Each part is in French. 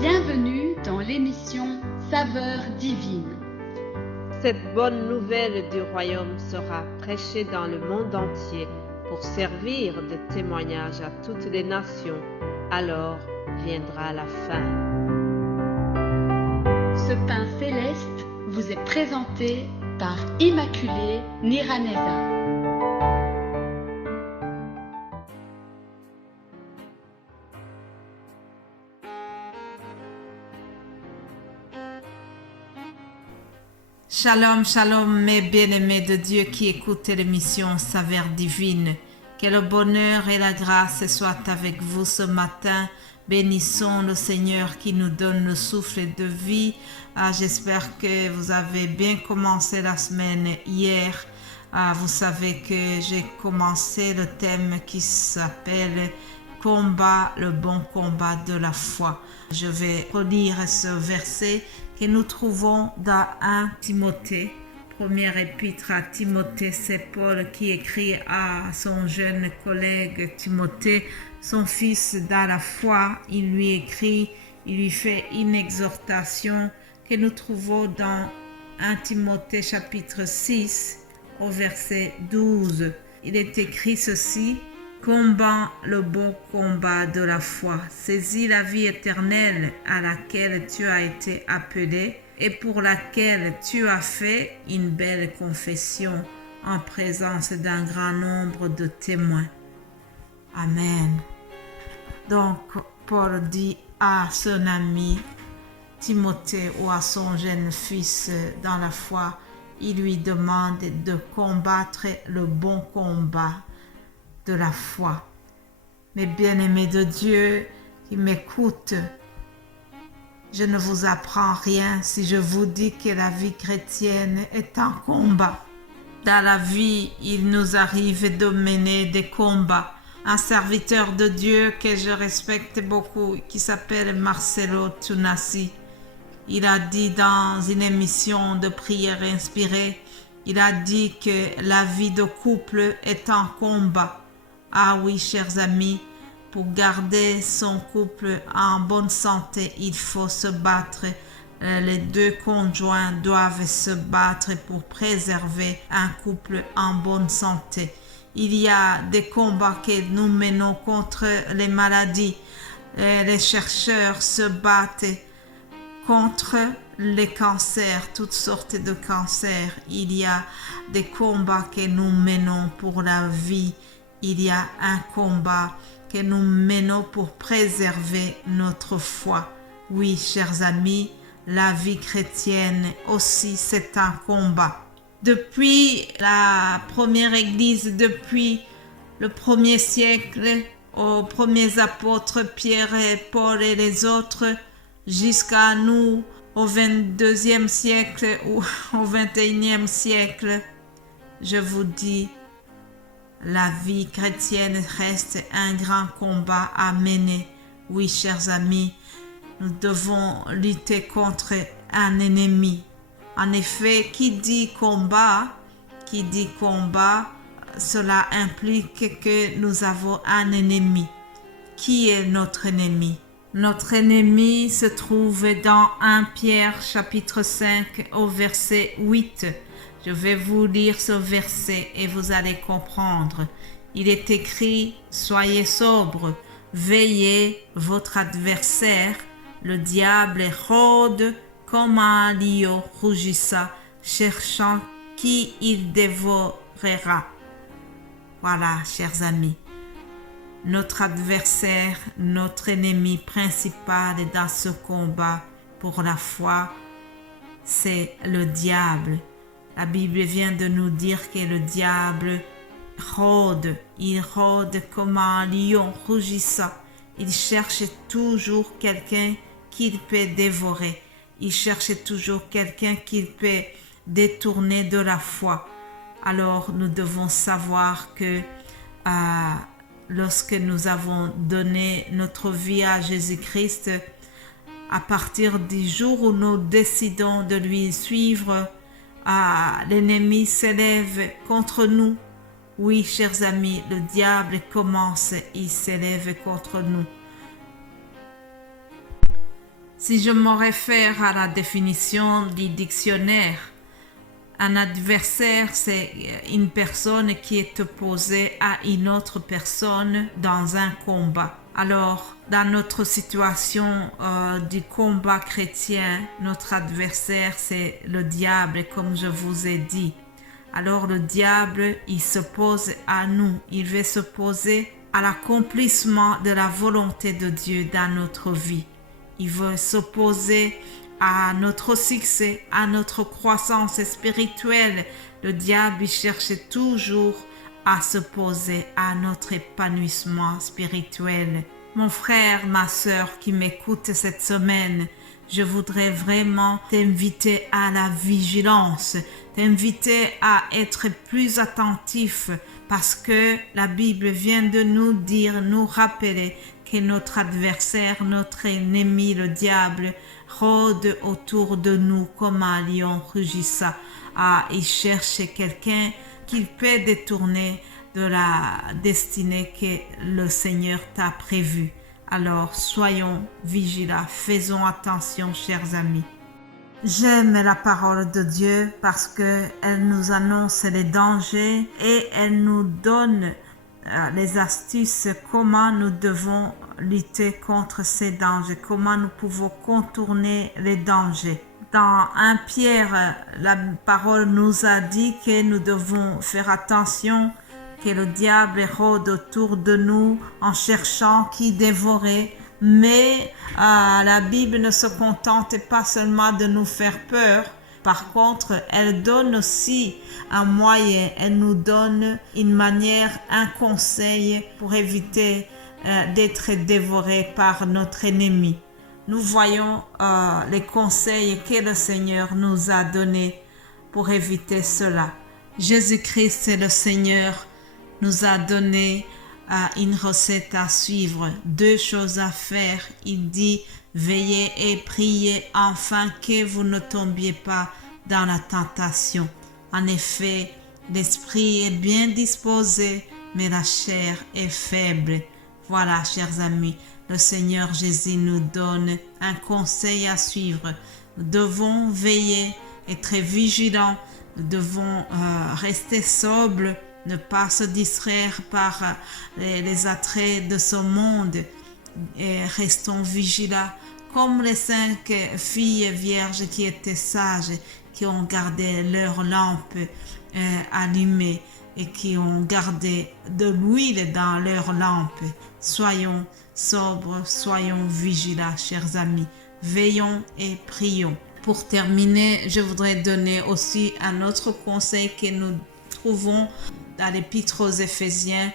Bienvenue dans l'émission Saveurs divines. Cette bonne nouvelle du royaume sera prêchée dans le monde entier pour servir de témoignage à toutes les nations. Alors viendra la fin. Ce pain céleste vous est présenté par Immaculée Niraneza. Shalom, shalom, mes bien-aimés de Dieu qui écoutent l'émission Saveurs divines. Que le bonheur et la grâce soient avec vous ce matin. Bénissons le Seigneur qui nous donne le souffle de vie. J'espère que vous avez bien commencé la semaine hier. Vous savez que j'ai commencé le thème qui s'appelle « Combat, le bon combat de la foi ». Je vais relire ce verset que nous trouvons dans 1 Timothée, première épître à Timothée. C'est Paul qui écrit à son jeune collègue Timothée, son fils dans la foi. Il lui écrit, il lui fait une exhortation que nous trouvons dans 1 Timothée chapitre 6 au verset 12. Il est écrit ceci: combat le bon combat de la foi, saisis la vie éternelle à laquelle tu as été appelé et pour laquelle tu as fait une belle confession en présence d'un grand nombre de témoins. Amen. Donc, Paul dit à son ami Timothée ou à son jeune fils dans la foi, il lui demande de combattre le bon combat de la foi. Mes bien-aimés de Dieu qui m'écoutent, je ne vous apprends rien si je vous dis que la vie chrétienne est un combat. Dans la vie, il nous arrive de mener des combats. Un serviteur de Dieu que je respecte beaucoup, qui s'appelle Marcelo Tunasi, il a dit dans une émission de prière inspirée, il a dit que la vie de couple est un combat. Ah oui, chers amis, pour garder son couple en bonne santé, il faut se battre. Les deux conjoints doivent se battre pour préserver un couple en bonne santé. Il y a des combats que nous menons contre les maladies. Les chercheurs se battent contre les cancers, toutes sortes de cancers. Il y a des combats que nous menons pour la vie. Il y a un combat que nous menons pour préserver notre foi. Oui, chers amis, la vie chrétienne aussi, c'est un combat. Depuis la première église, depuis le premier siècle, aux premiers apôtres Pierre et Paul et les autres, jusqu'à nous, au 22e siècle ou au 21e siècle, je vous dis, la vie chrétienne reste un grand combat à mener. Oui, chers amis, nous devons lutter contre un ennemi. En effet, qui dit combat, cela implique que nous avons un ennemi. Qui est notre ennemi? Notre ennemi se trouve dans 1 Pierre chapitre 5 au verset 8. Je vais vous lire ce verset et vous allez comprendre. Il est écrit: soyez sobres, veillez, votre adversaire, le diable rôde comme un lion rougissant, cherchant qui il dévorera. Voilà, chers amis. Notre adversaire, notre ennemi principal dans ce combat pour la foi, c'est le diable. La Bible vient de nous dire que le diable rôde. Il rôde comme un lion rougissant. Il cherche toujours quelqu'un qu'il peut dévorer. Il cherche toujours quelqu'un qu'il peut détourner de la foi. Alors nous devons savoir que lorsque nous avons donné notre vie à Jésus-Christ, à partir du jour où nous décidons de lui suivre, l'ennemi s'élève contre nous. Oui, chers amis, le diable commence, il s'élève contre nous. Si je me réfère à la définition du dictionnaire, un adversaire, c'est une personne qui est opposée à une autre personne dans un combat. Alors, dans notre situation du combat chrétien, notre adversaire, c'est le diable, comme je vous ai dit. Alors, le diable, il s'oppose à nous. Il veut s'opposer à l'accomplissement de la volonté de Dieu dans notre vie. Il veut s'opposer à notre succès, à notre croissance spirituelle. Le diable cherche toujours à s'opposer à notre épanouissement spirituel. Mon frère, ma sœur qui m'écoute cette semaine, je voudrais vraiment t'inviter à la vigilance, t'inviter à être plus attentif parce que la Bible vient de nous dire, nous rappeler que notre adversaire, notre ennemi, le diable, rôde autour de nous comme un lion rugissant. Il cherche quelqu'un qu'il peut détourner de la destinée que le Seigneur t'a prévue. Alors, soyons vigilants, faisons attention, chers amis. J'aime la parole de Dieu parce qu'elle nous annonce les dangers et elle nous donne les astuces, comment nous devons lutter contre ces dangers, comment nous pouvons contourner les dangers. Dans 1 Pierre, la parole nous a dit que nous devons faire attention, que le diable rôde autour de nous en cherchant qui dévorer. Mais la Bible ne se contente pas seulement de nous faire peur. Par contre, elle donne aussi un moyen, elle nous donne une manière, un conseil pour éviter d'être dévoré par notre ennemi. Nous voyons les conseils que le Seigneur nous a donnés pour éviter cela. Jésus-Christ, le Seigneur, nous a donné une recette à suivre, 2 choses à faire. Il dit, veillez et priez afin que vous ne tombiez pas dans la tentation. En effet, l'esprit est bien disposé, mais la chair est faible. Voilà, chers amis, le Seigneur Jésus nous donne un conseil à suivre. Nous devons veiller, être vigilants, nous devons rester sobres, ne pas se distraire par les attraits de ce monde et restons vigilants comme les 5 filles vierges qui étaient sages, qui ont gardé leur lampe allumée et qui ont gardé de l'huile dans leur lampe. Soyons sobres, soyons vigilants, chers amis. Veillons et prions. Pour terminer, je voudrais donner aussi un autre conseil que nous trouvons dans l'Épître aux Éphésiens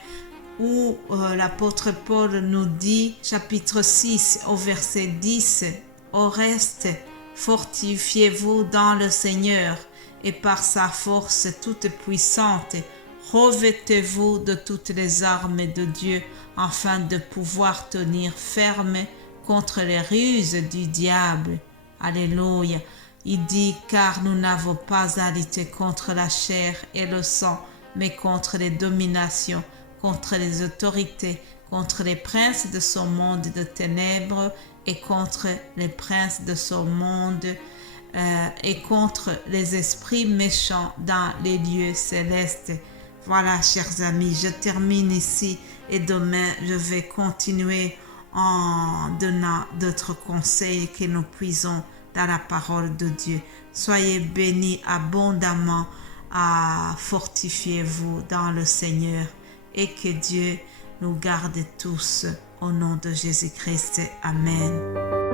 où l'apôtre Paul nous dit, chapitre 6 au verset 10, « Au reste, fortifiez-vous dans le Seigneur et par sa force toute puissante, revêtez-vous de toutes les armes de Dieu afin de pouvoir tenir ferme contre les ruses du diable. » Alléluia. Il dit, car nous n'avons pas à lutter contre la chair et le sang, mais contre les dominations, contre les autorités, contre les princes de ce monde de ténèbres et contre les princes de ce monde et contre les esprits méchants dans les lieux célestes. Voilà, chers amis, je termine ici et demain je vais continuer en donnant d'autres conseils que nous puisons dans la parole de Dieu. Soyez bénis abondamment, fortifiez-vous dans le Seigneur et que Dieu nous garde tous au nom de Jésus-Christ. Amen.